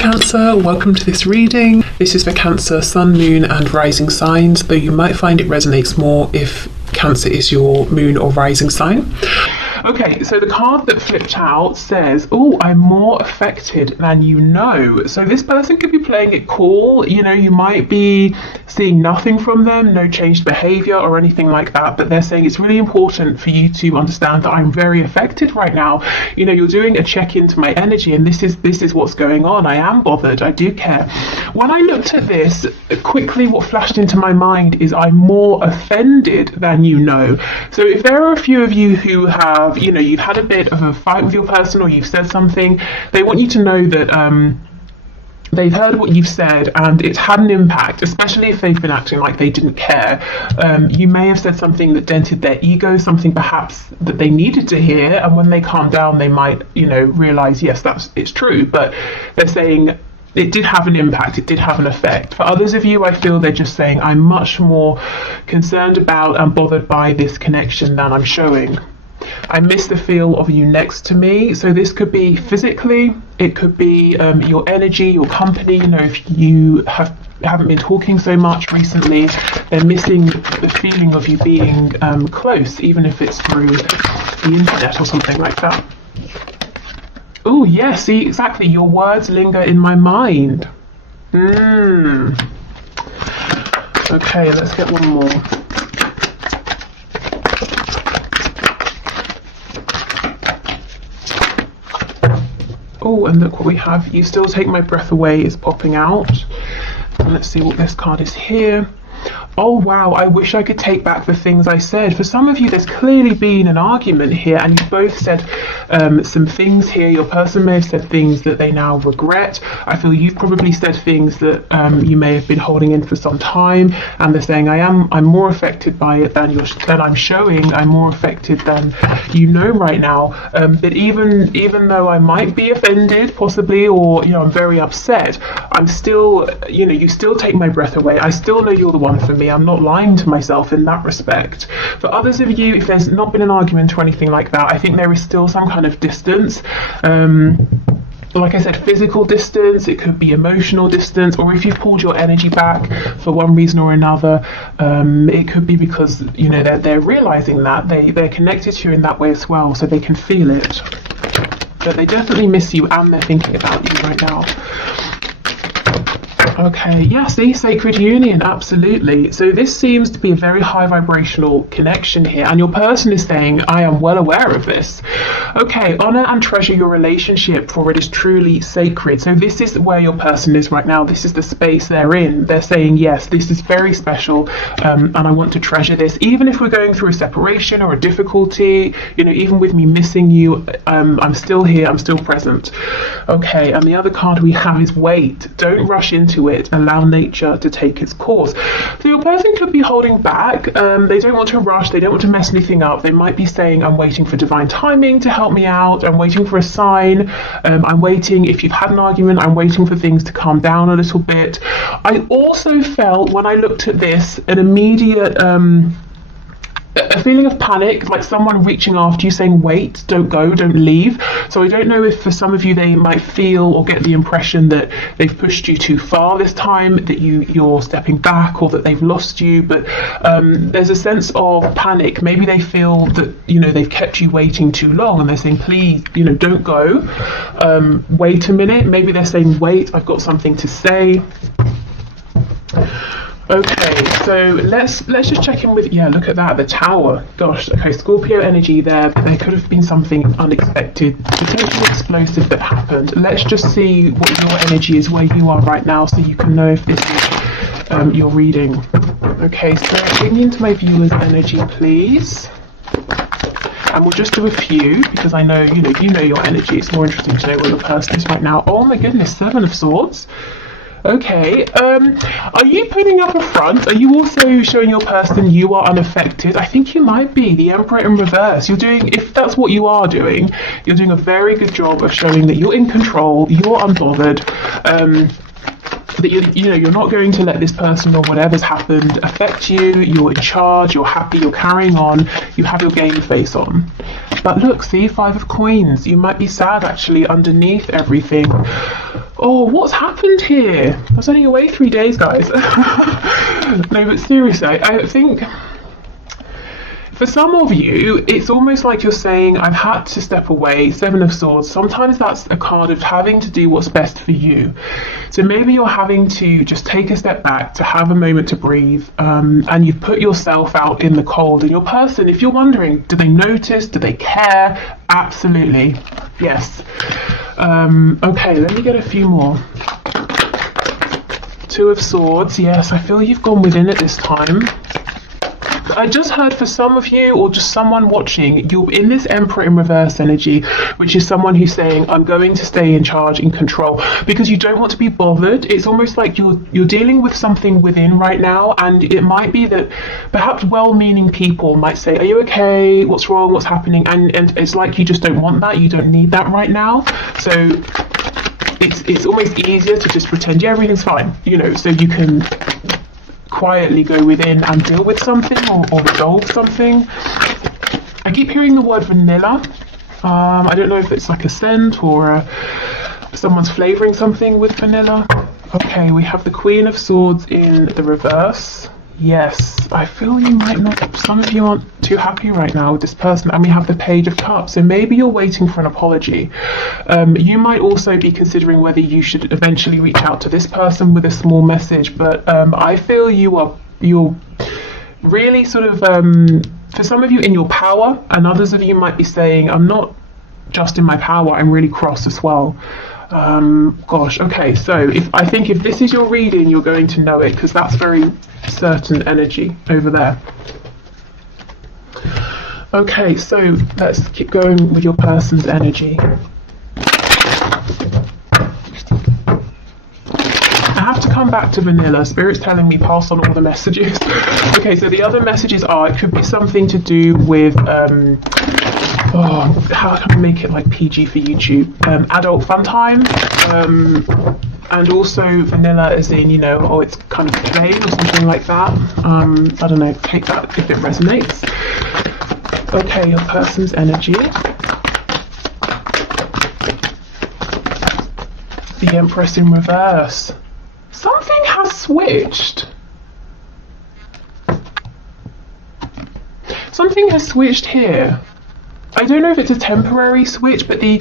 Cancer, welcome to this reading. This is for Cancer, Sun, Moon and Rising signs, though you might find it resonates more if Cancer is your moon or rising sign. Okay, so the card that flipped out says, oh, I'm more affected than you know. So this person could be playing it cool. You know, you might be seeing nothing from them, no changed behavior or anything like that, but they're saying it's really important for you to understand that I'm very affected right now. You know, you're doing a check into my energy, and this is what's going on. I am bothered. I do care. When I looked at this, quickly what flashed into my mind is I'm more offended than you know. So if there are a few of you who have, you know, you've had a bit of a fight with your person, or you've said something, they want you to know that they've heard what you've said and it's had an impact, especially if they've been acting like they didn't care. You may have said something that dented their ego, something perhaps that they needed to hear, and when they calm down they might, you know, realize, yes, it's true, but they're saying it did have an impact, it did have an effect. For others of you, I feel they're just saying, I'm much more concerned about and bothered by this connection than I'm showing. I miss the feel of you next to me. So this could be physically, it could be your energy, your company. You know, if you haven't been talking so much recently, they're missing the feeling of you being close, even if it's through the internet or something like that. Oh yes, see, exactly, your words linger in my mind. Okay, let's get one more. Oh, and look what we have. You still take my breath away is popping out. And let's see what this card is here. Oh wow, I wish I could take back the things I said. For some of you, there's clearly been an argument here, and you both said some things here. Your person may have said things that they now regret. I feel you've probably said things that you may have been holding in for some time, and they're saying, I'm more affected by it than I'm showing. I'm more affected than you know right now. But even though I might be offended, possibly, or you know, I'm very upset, I'm still, you know, you still take my breath away. I still know you're the one for me. I'm not lying to myself in that respect. For others of you, if there's not been an argument or anything like that, I think there is still some kind of distance. Like I said, physical distance, it could be emotional distance, or if you've pulled your energy back for one reason or another, it could be because, you know, they're realizing that they're connected to you in that way as well, so they can feel it. But they definitely miss you, and they're thinking about you right now. Okay, yeah, see, sacred union, absolutely. So this seems to be a very high vibrational connection here, and your person is saying, I am well aware of this. Okay, honor and treasure your relationship, for it is truly sacred. So this is where your person is right now. This is the space they're in. They're saying, yes, this is very special, and I want to treasure this. Even if we're going through a separation or a difficulty, you know, even with me missing you, I'm still here, I'm still present. Okay, and the other card we have is wait. Don't rush into it. Allow nature to take its course. So your person could be holding back. They don't want to rush. They don't want to mess anything up. They might be saying, I'm waiting for divine timing to help me out. I'm waiting for a sign. I'm waiting, if you've had an argument, I'm waiting for things to calm down a little bit. I also felt, when I looked at this, an immediate a feeling of panic, like someone reaching after you saying, wait, don't go, don't leave. So I don't know if for some of you they might feel or get the impression that they've pushed you too far this time, that you're stepping back, or that they've lost you, but there's a sense of panic. Maybe they feel that, you know, they've kept you waiting too long, and they're saying, please, you know, don't go, wait a minute. Maybe they're saying, wait, I've got something to say. Okay, so let's just check in with, yeah, look at that, the Tower. Gosh, okay, Scorpio energy there, but there could have been something unexpected, potentially explosive that happened. Let's just see what your energy is where you are right now, so you can know if this is your reading. Okay, so bring into my viewer's energy, please. And we'll just do a few, because I know, you know your energy. It's more interesting to know where your person is right now. Oh my goodness, Seven of Swords. Okay, are you putting up a front? Are you also showing your person you are unaffected? I think you might be. The Emperor in reverse. You're doing, if that's what you are doing, you're doing a very good job of showing that you're in control, you're unbothered, that you're not going to let this person or whatever's happened affect you. You're in charge, you're happy, you're carrying on, you have your game face on. But look, see, Five of Coins. You might be sad actually underneath everything. Oh, what's happened here? I was only away 3 days, guys. No, but seriously, I think for some of you, it's almost like you're saying, I've had to step away. Seven of Swords. Sometimes that's a card of having to do what's best for you. So maybe you're having to just take a step back, to have a moment to breathe, and you've put yourself out in the cold. And your person, if you're wondering, do they notice? Do they care? Absolutely. Yes. Okay, let me get a few more. Two of Swords. Yes, I feel you've gone within it this time. I just heard for some of you, or just someone watching, you're in this Emperor in reverse energy, which is someone who's saying, I'm going to stay in charge, in control, because you don't want to be bothered. It's almost like you're dealing with something within right now, and it might be that perhaps well-meaning people might say, are you okay? What's wrong? What's happening? And it's like you just don't want that. You don't need that right now. So it's almost easier to just pretend, yeah, everything's fine, you know, so you can quietly go within and deal with something or resolve something. I keep hearing the word vanilla. I don't know if it's like a scent or someone's flavouring something with vanilla. Okay, we have the Queen of Swords in the reverse. Yes, I feel you might not, some of you aren't too happy right now with this person. And we have the Page of Cups, so maybe you're waiting for an apology. You might also be considering whether you should eventually reach out to this person with a small message, but I feel you're really sort of, for some of you, in your power, and others of you might be saying, I'm not just in my power, I'm really cross as well. Gosh, okay, so I think if this is your reading, you're going to know it, because that's very certain energy over there. Okay, so let's keep going with your person's energy. I have to come back to vanilla. Spirit's telling me pass on all the messages. Okay, so the other messages are, it could be something to do with how can I make it like PG for YouTube? Adult fun time, and also vanilla as in, you know, oh, it's kind of plain or something like that. I don't know, take that if it resonates. Okay, your person's energy. The Empress in reverse. Something has switched. Something has switched here. I don't know if it's a temporary switch, but I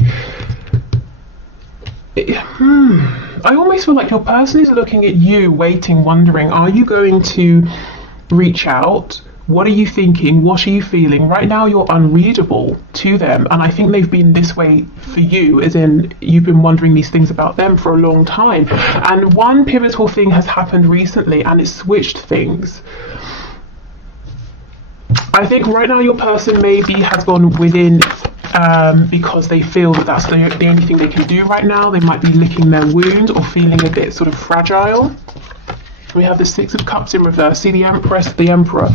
almost feel like your person is looking at you, waiting, wondering, are you going to reach out? What are you thinking? What are you feeling? Right now you're unreadable to them, and I think they've been this way for you, as in you've been wondering these things about them for a long time. And one pivotal thing has happened recently, and it's switched things. I think right now your person maybe has gone within because they feel that that's the only thing they can do right now. They might be licking their wound or feeling a bit sort of fragile. We have the Six of Cups in reverse. See the Empress, the Emperor.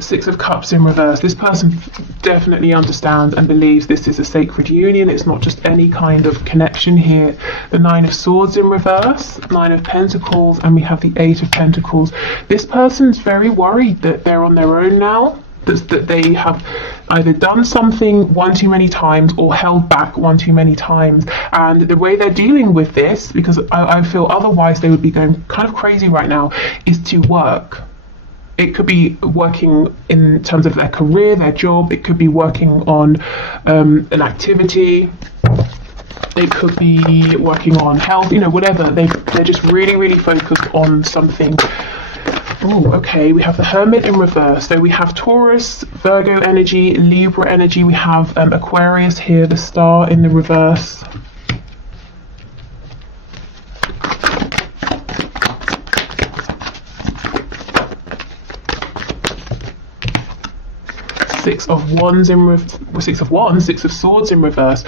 Six of Cups in reverse. This person definitely understands and believes this is a sacred union. It's not just any kind of connection here. The Nine of Swords in reverse, Nine of Pentacles, and we have the Eight of Pentacles. This person's very worried that they're on their own now. That they have either done something one too many times or held back one too many times. And the way they're dealing with this, because I feel otherwise they would be going kind of crazy right now, is to work. It could be working in terms of their career, their job. It could be working on an activity. It could be working on health, you know, whatever. They're just really, really focused on something. Oh, okay, we have the Hermit in reverse. So we have Taurus, Virgo energy, Libra energy. We have Aquarius here, the Star in the reverse. Six of Swords in reverse.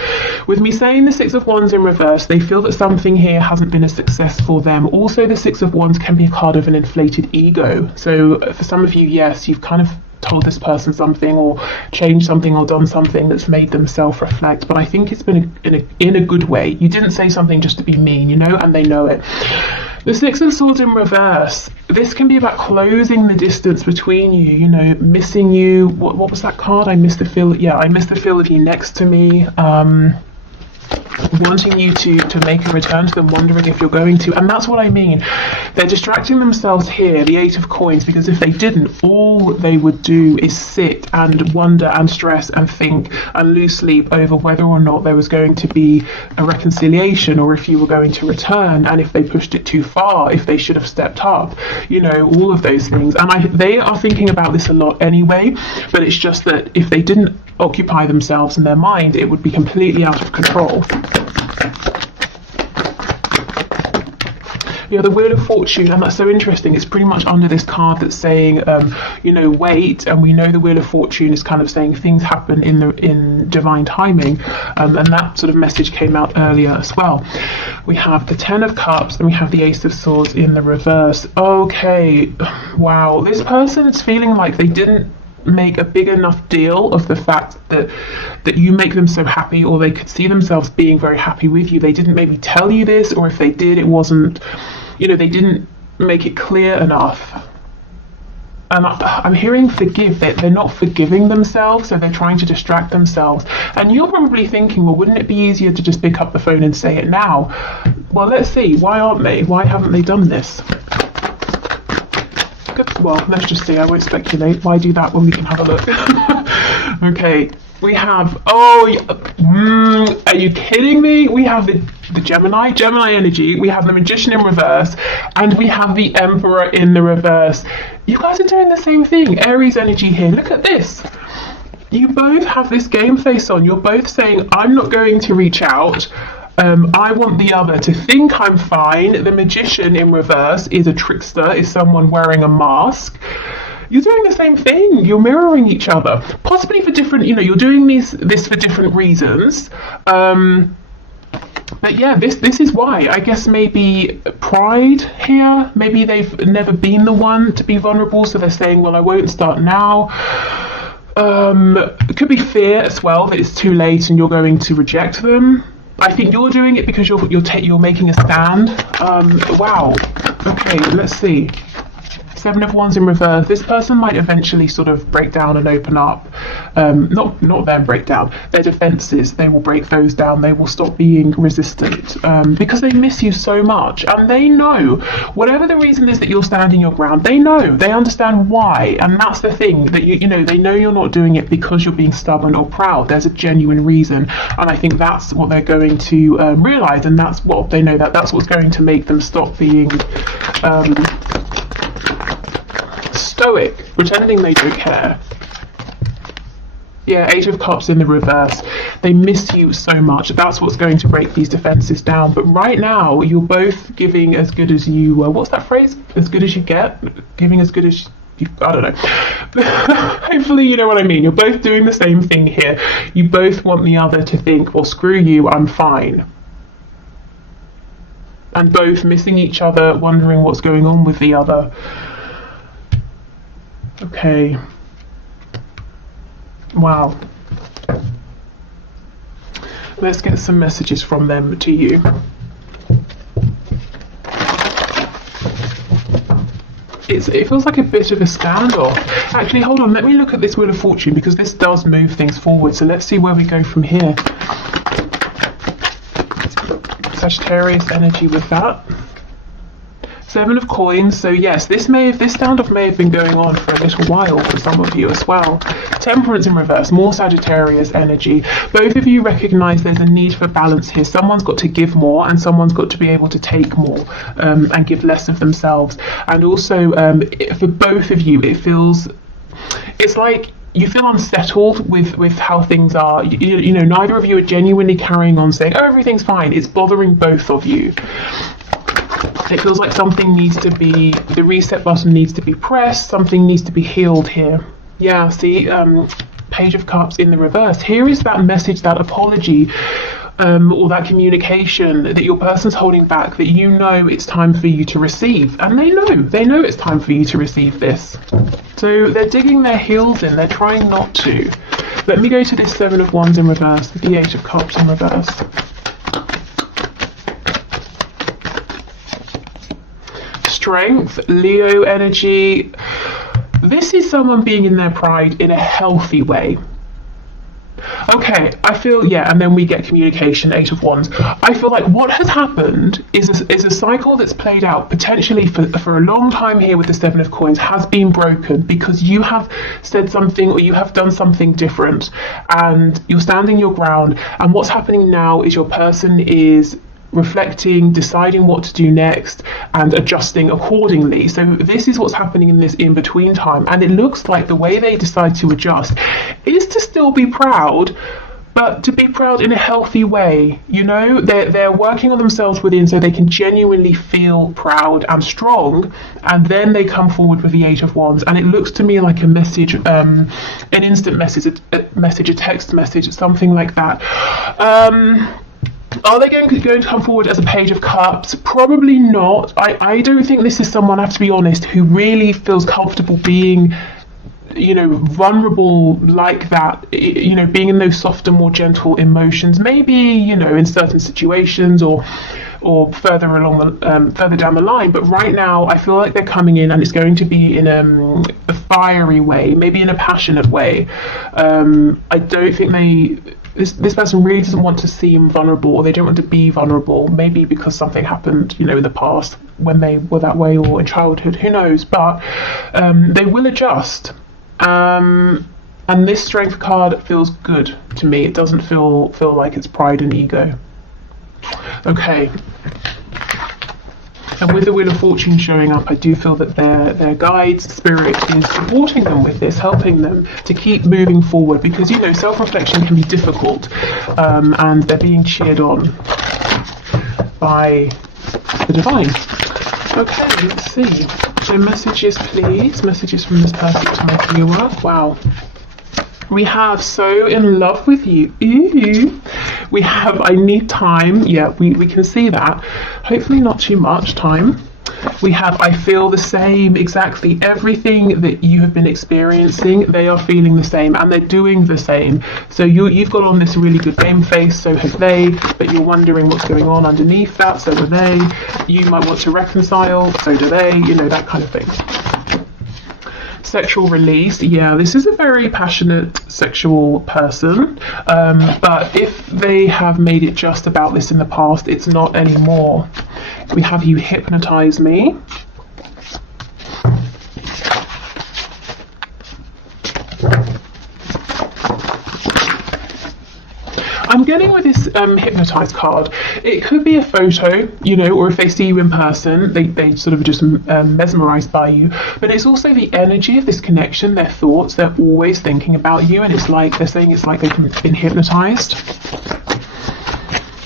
With me saying the Six of Wands in reverse, they feel that something here hasn't been a success for them. Also, the Six of Wands can be a card of an inflated ego. So for some of you, yes, you've kind of told this person something or changed something or done something that's made them self-reflect, but I think it's been in a good way. You didn't say something just to be mean, you know, and they know it. The Six of Swords in reverse, this can be about closing the distance between you, you know, missing you. What was that card? I miss the feel of you next to me. wanting you to make a return to them, wondering if you're going to. And that's what I mean. They're distracting themselves here, the 8 of coins, because if they didn't, all they would do is sit and wonder and stress and think and lose sleep over whether or not there was going to be a reconciliation, or if you were going to return, and if they pushed it too far, if they should have stepped up, you know, all of those things. And they are thinking about this a lot anyway, but it's just that if they didn't occupy themselves in their mind, it would be completely out of control. Yeah, the Wheel of Fortune, and that's so interesting. It's pretty much under this card that's saying, you know, wait. And we know the Wheel of Fortune is kind of saying things happen in divine timing, and that sort of message came out earlier as well. We have the 10 of Cups and we have the Ace of Swords in the reverse. Okay, wow. This person is feeling like they didn't make a big enough deal of the fact that you make them so happy, or they could see themselves being very happy with you. They didn't maybe tell you this, or if they did, it wasn't, you know, they didn't make it clear enough. And I'm hearing forgive. They're not forgiving themselves, so they're trying to distract themselves. And you're probably thinking, well, wouldn't it be easier to just pick up the phone and say it now? Well, let's see. Why aren't they? Why haven't they done this? Well, let's just see. I won't speculate. Why do that when we can have a look? Okay, we have, are you kidding me? We have the Gemini energy, we have the Magician in reverse, and we have the Emperor in the reverse. You guys are doing the same thing. Aries energy here. Look at this. You both have this game face on. You're both saying, I'm not going to reach out. I want the other to think I'm fine. The Magician in reverse is a trickster, is someone wearing a mask. You're doing the same thing. You're mirroring each other, possibly for different, you know, you're doing this for different reasons. But yeah, this is why. I guess maybe pride here. Maybe they've never been the one to be vulnerable, so they're saying, well, I won't start now. It could be fear as well, that it's too late and you're going to reject them. I think you're doing it because you're making a stand. Wow. Okay, let's see. 7 of Wands in reverse. This person might eventually sort of break down and open up. Not them break down. Their defenses, they will break those down. They will stop being resistant because they miss you so much. And they know, whatever the reason is that you're standing your ground, they know, they understand why. And that's the thing, that you know, they know you're not doing it because you're being stubborn or proud. There's a genuine reason. And I think that's what they're going to realize. And that's what they know, that's what's going to make them stop being stoic, pretending they don't care. Yeah, 8 of Cups in the reverse. They miss you so much. That's what's going to break these defenses down. But right now, you're both giving as good as you... what's that phrase? As good as you get? Giving as good as you... I don't know. Hopefully you know what I mean. You're both doing the same thing here. You both want the other to think, well, screw you, I'm fine. And both missing each other, wondering what's going on with the other. Okay. Wow. Let's get some messages from them to you. It feels like a bit of a standoff. Actually, hold on. Let me look at this Wheel of Fortune, because this does move things forward. So let's see where we go from here. Sagittarius energy with that. 7 of Coins. So yes, this standoff may have been going on for a little while for some of you as well. Temperance in reverse, more Sagittarius energy. Both of you recognize there's a need for balance here. Someone's got to give more and someone's got to be able to take more and give less of themselves. And also for both of you, it's like you feel unsettled with how things are. You know, neither of you are genuinely carrying on saying, oh, everything's fine. It's bothering both of you. It feels like something needs to be, the reset button needs to be pressed, something needs to be healed here. Yeah, see, Page of Cups in the reverse. Here is that message, that apology, or that communication that your person's holding back, that you know it's time for you to receive. And they know it's time for you to receive this. So they're digging their heels in, they're trying not to. Let me go to this 7 of Wands in reverse, the 8 of Cups in reverse. Strength, Leo energy. This is someone being in their pride in a healthy way. Okay, I feel, yeah, and then we get communication, Eight of Wands. I feel like what has happened is a cycle that's played out potentially for a long time here with the Seven of Coins has been broken because you have said something or you have done something different and you're standing your ground. And what's happening now is your person is reflecting, deciding what to do next, and adjusting accordingly. So this is what's happening in this in between time, and it looks like the way they decide to adjust is to still be proud, but to be proud in a healthy way. You know, they're working on themselves within so they can genuinely feel proud and strong, and then they come forward with the Eight of Wands, and it looks to me like a message, an instant message, a text message, something like that. Are they going to come forward as a Page of Cups? Probably not. I don't think this is someone, I have to be honest, who really feels comfortable being, you know, vulnerable like that, you know, being in those softer, more gentle emotions, maybe, you know, in certain situations or further along the further down the line. But right now I feel like they're coming in and it's going to be in a fiery way, maybe in a passionate way. I don't think this person really doesn't want to seem vulnerable, or they don't want to be vulnerable, maybe because something happened, you know, in the past when they were that way, or in childhood, who knows. But they will adjust, and this Strength card feels good to me. It doesn't feel like it's pride and ego. Okay, and with the Wheel of Fortune showing up, I do feel that their guides, spirit, is supporting them with this, helping them to keep moving forward, because, you know, self-reflection can be difficult, and they're being cheered on by the divine. Okay, let's see. So messages, please. Messages from this person to make you work. Wow. We have So in Love with You. Ooh. We have I Need Time. Yeah, we can see that. Hopefully not too much time. We have I Feel the Same. Exactly everything that you have been experiencing, they are feeling the same and they're doing the same. So you've got on this really good game face, so have they, but you're wondering what's going on underneath that, so do they. You might want to reconcile, so do they, you know, that kind of thing. Sexual release, yeah, this is a very passionate sexual person, but if they have made it just about this in the past, it's not anymore. We have You Hypnotize Me. I'm getting with this hypnotized card, it could be a photo, you know, or if they see you in person, they sort of just mesmerized by you, but it's also the energy of this connection, their thoughts, they're always thinking about you, and it's like they're saying it's like they've been hypnotized.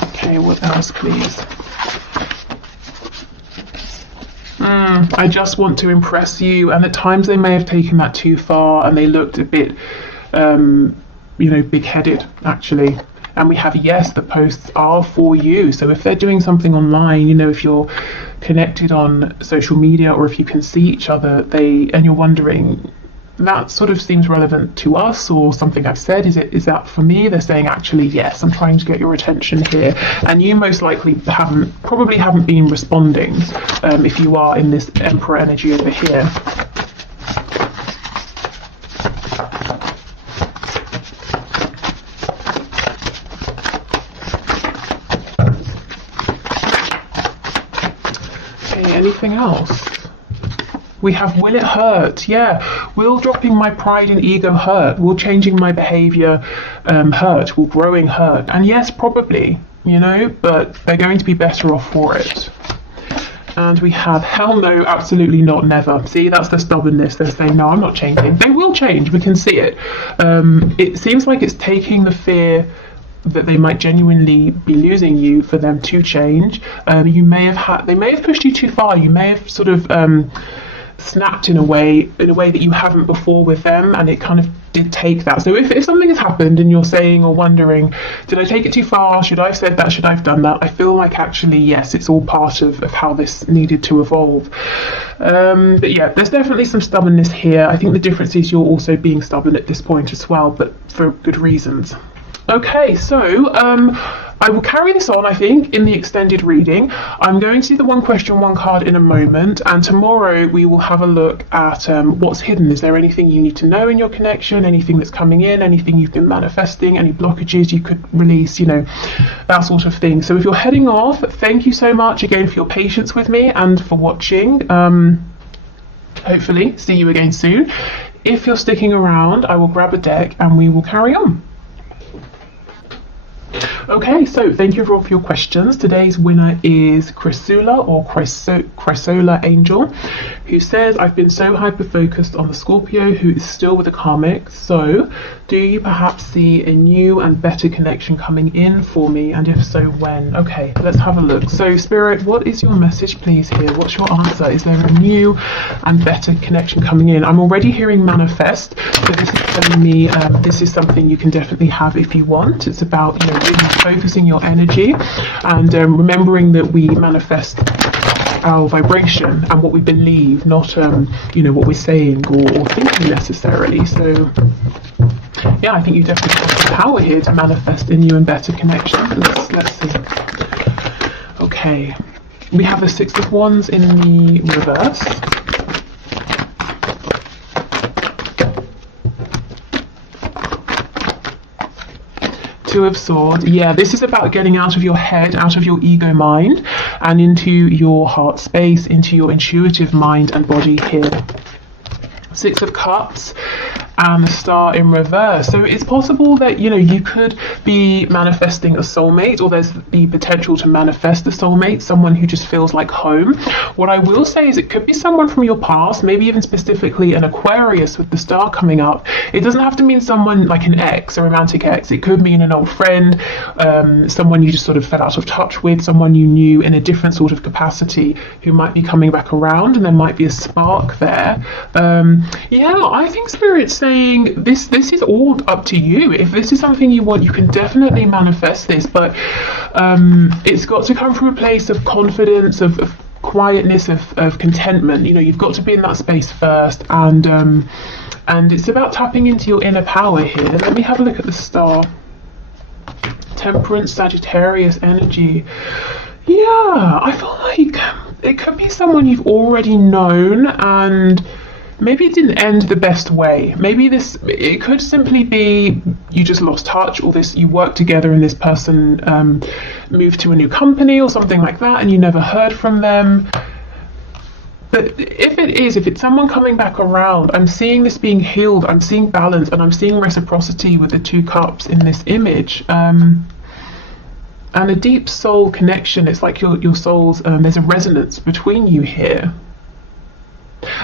Okay, what else, please? I just want to impress you, and at times they may have taken that too far and they looked a bit, you know, big-headed, actually. And we have Yes, the posts are for you. So if they're doing something online, you know, if you're connected on social media or if you can see each other, and you're wondering, that sort of seems relevant to us or something I've said, is that for me? They're saying, actually, yes, I'm trying to get your attention here. And you most likely probably haven't been responding if you are in this Emperor energy over here. Anything else? We have Will It Hurt? Yeah, will dropping my pride and ego hurt? Will changing my behavior hurt? Will growing hurt? And yes, probably, you know, but they're going to be better off for it. And we have Hell No, Absolutely Not, Never. See, that's the stubbornness. They're saying, no, I'm not changing. They will change, we can see it. It seems like it's taking the fear that they might genuinely be losing you for them to change. They may have pushed you too far. You may have sort of snapped in a way that you haven't before with them, and it kind of did take that. So if something has happened and you're saying or wondering, did I take it too far? Should I have said that? Should I have done that? I feel like actually, yes, it's all part of how this needed to evolve. But yeah, there's definitely some stubbornness here. I think the difference is you're also being stubborn at this point as well, but for good reasons. Okay, so I will carry this on, I think, in the extended reading. I'm going to do the one question, one card in a moment, and tomorrow we will have a look at what's hidden. Is there anything you need to know in your connection, anything that's coming in, anything you've been manifesting, any blockages you could release, you know, that sort of thing. So if you're heading off, thank you so much again for your patience with me and for watching. Hopefully see you again soon. If you're sticking around, I will grab a deck and we will carry on. Okay, so thank you for all of your questions. Today's winner is Chrysula, or Chrysola Angel, who says, I've been so hyper-focused on the Scorpio who is still with the karmic, so do you perhaps see a new and better connection coming in for me, and if so, when? Okay, let's have a look. So Spirit, what is your message please here? What's your answer? Is there a new and better connection coming in? I'm already hearing manifest, so this is telling me this is something you can definitely have if you want. It's about, you know, really focusing your energy and remembering that we manifest our vibration and what we believe, not you know, what we're saying or thinking necessarily. So yeah, I think you definitely have the power here to manifest a new and better connection. Let's see. Okay, we have the Six of Wands in the reverse. Two of Swords. Yeah, this is about getting out of your head, out of your ego mind, and into your heart space, into your intuitive mind and body here. Six of Cups and the Star in reverse. So it's possible that, you know, you could be manifesting a soulmate, or there's the potential to manifest a soulmate, someone who just feels like home. What I will say is it could be someone from your past, maybe even specifically an Aquarius with the Star coming up. It doesn't have to mean someone like an ex, a romantic ex. It could mean an old friend, someone you just sort of fell out of touch with, someone you knew in a different sort of capacity who might be coming back around, and there might be a spark there. Yeah, I think Spirit's saying this is all up to you. If this is something you want, you can definitely manifest this, but it's got to come from a place of confidence, of quietness, of contentment. You know, you've got to be in that space first, and it's about tapping into your inner power here. Let me have a look at the Star. Temperance, Sagittarius energy. Yeah, I feel like it could be someone you've already known, and maybe it didn't end the best way. Maybe it could simply be you just lost touch, or you worked together and this person moved to a new company or something like that and you never heard from them. But if it's someone coming back around, I'm seeing this being healed, I'm seeing balance, and I'm seeing reciprocity with the Two Cups in this image. And a deep soul connection. It's like your souls, there's a resonance between you here.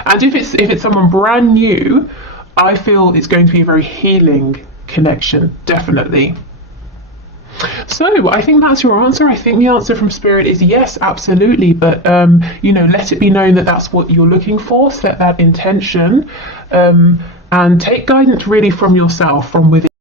And if it's someone brand new, I feel it's going to be a very healing connection, definitely. So I think that's your answer. I think the answer from Spirit is yes, absolutely. But you know, let it be known that that's what you're looking for. Set that intention, and take guidance really from yourself, from within.